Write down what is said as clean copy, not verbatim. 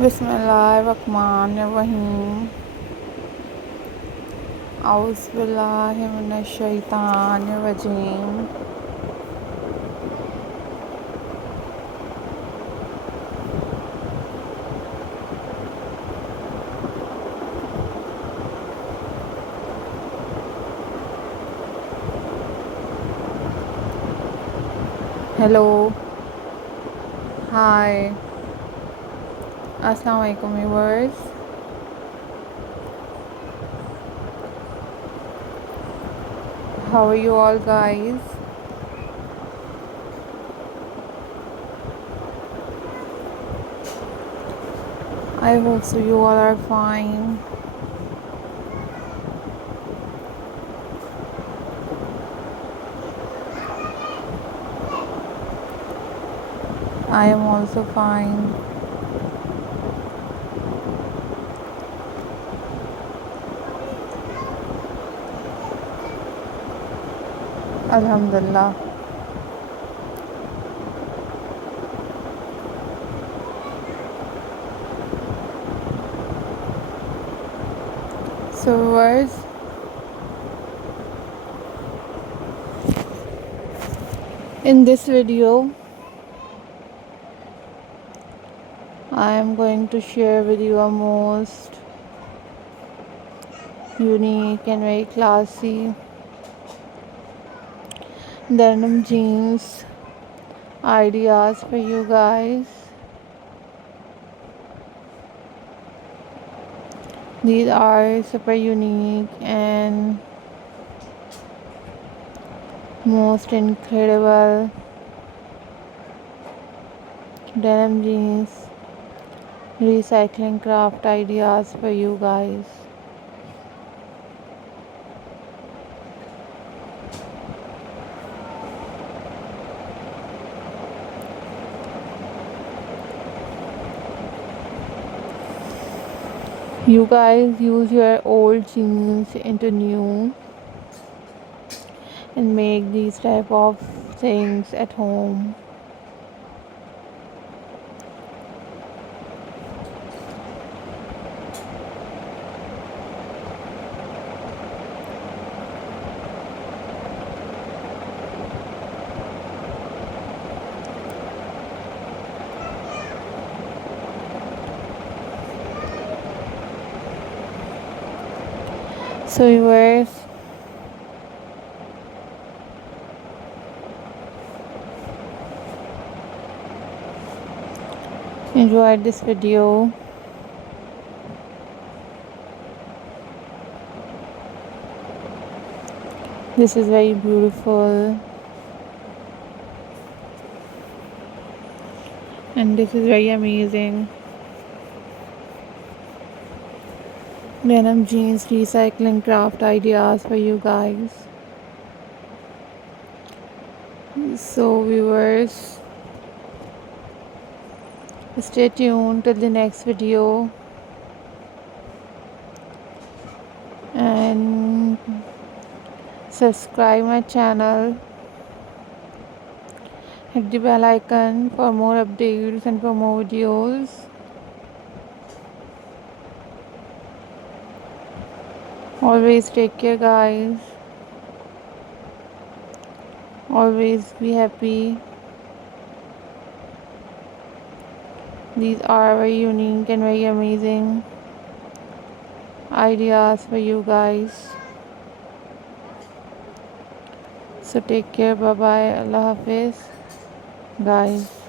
बिस्मिल्लाहिर्रहमानिर्रहीम औज़ुबिल्लाहिमिनश्शैतानिर्रजीम। हेलो, हाय, अस्सलाम वालेकुम viewers. How are you all guys? I hope so you all are fine. I am also fine. Alhamdulillah. So viewers, in this video I am going to share with you a most unique and very classy denim jeans ideas for you guys. These are super unique and most incredible denim jeans recycling craft ideas for you guys. You guys use your old jeans into new and make these type of things at home. So viewers, enjoyed this video. This is very beautiful and this is very amazing. Denim jeans recycling craft ideas for you guys. So viewers, stay tuned till the next video and subscribe my channel, hit the bell icon for more updates and for more videos. Always take care guys, always be happy. These are very unique and very amazing ideas for you guys. So take care, bye bye, Allah Hafiz guys.